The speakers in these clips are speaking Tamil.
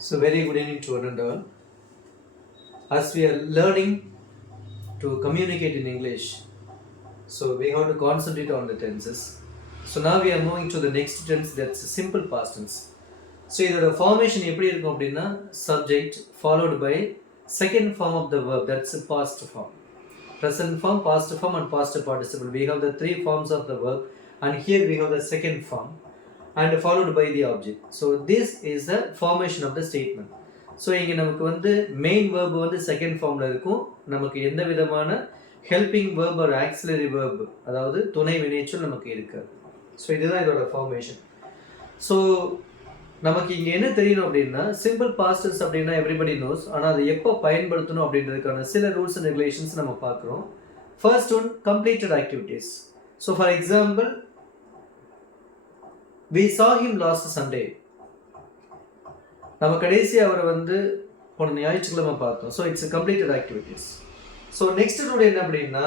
So very good evening to one and all. As we are learning to communicate in English, so we have to concentrate on the tenses. So now we are moving to the next tense, that's simple past tense. So இதோட formation எப்படி இருக்கும் அப்படின்னா subject followed by second form of the verb, that's past form. Present form, past form and past participle. We have the three forms of the verb and here we have the second form and followed by the object. So this is the formation of the statement. So இங்கே நமக்கு வந்து மெயின் வேர்பு வந்து செகண்ட் ஃபார்மில் இருக்கும். நமக்கு எந்த விதமான ஹெல்பிங் வேர்ப் ஒரு ஆக்சிலரி வேர்பு, அதாவது துணை வினைச்சொல் நமக்கு இருக்காது. ஸோ இதுதான் இதோட ஃபார்மேஷன். ஸோ நமக்கு இங்கே என்ன தெரியணும் அப்படின்னா சிம்பிள் பாஸ்டன்ஸ் அப்படின்னா எவ்ரிபடி நோஸ், ஆனால் அதை எப்போ பயன்படுத்தணும் அப்படின்றதுக்கான சில ரூல்ஸ் அண்ட் ரெகுலேஷன்ஸ் நம்ம பார்க்குறோம். First one, completed activities. So for example, we saw him last Sunday. நம்ம கடைசி அவரை வந்து போன ஞாயிற்றுக்கிழமை பார்த்தோம். So it's completed activities. So next rule என்ன அப்படின்னா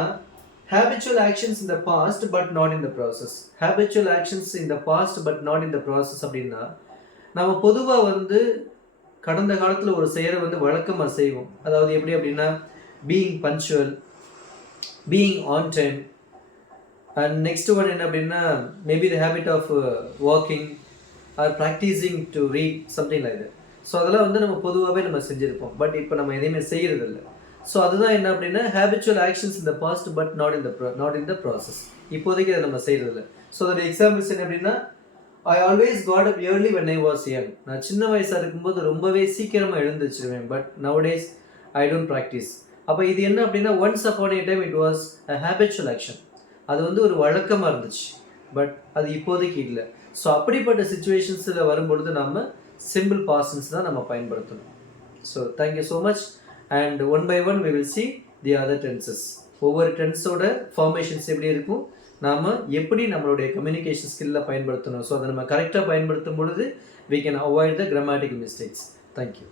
habitual actions in the past but not in the process. Habitual actions in the past but not in the process அப்படின்னா நம்ம பொதுவாக வந்து கடந்த காலத்தில் ஒரு செயலை வந்து வழக்கமாக செய்வோம். அதாவது எப்படி அப்படின்னா being punctual, being on time, and next one என்ன அப்படின்னா maybe the habit of walking or practising to read something like that. So அதெல்லாம் வந்து நம்ம பொதுவாகவே நம்ம செஞ்சுருப்போம். பட் இப்போ நம்ம எதையுமே செய்கிறதில்ல. ஸோ அதுதான் என்ன அப்படின்னா habitual actions in the past but not in the process. இப்போதைக்கு அதை நம்ம செய்கிறதில்ல. ஸோ அதோட எக்ஸாம்பிள்ஸ் என்ன அப்படின்னா I always got up early when I was young. நான் சின்ன வயசாக இருக்கும்போது ரொம்பவே சீக்கிரமாக எழுந்திருச்சிருவேன். But nowadays I don't practice. அப்போ இது என்ன அப்படின்னா once upon a time it was a habitual action. அது வந்து ஒரு வழக்கமாக இருந்துச்சு. பட் அது இப்போதைக்கு இல்லை. ஸோ அப்படிப்பட்ட சுச்சுவேஷன்ஸில் வரும்பொழுது நம்ம சிம்பிள் பாஸ்டன்ஸ் தான் நம்ம பயன்படுத்தணும். So thank you so much. And one by one we will see the other tenses. ஒவ்வொரு டென்ஸோட ஃபார்மேஷன்ஸ் எப்படி இருக்கும், நாம் எப்படி நம்மளுடைய கம்யூனிகேஷன் ஸ்கில்ல பயன்படுத்தணும். ஸோ அதை நம்ம கரெக்டாக பயன்படுத்தும் பொழுது we can avoid the grammatical mistakes. Thank you.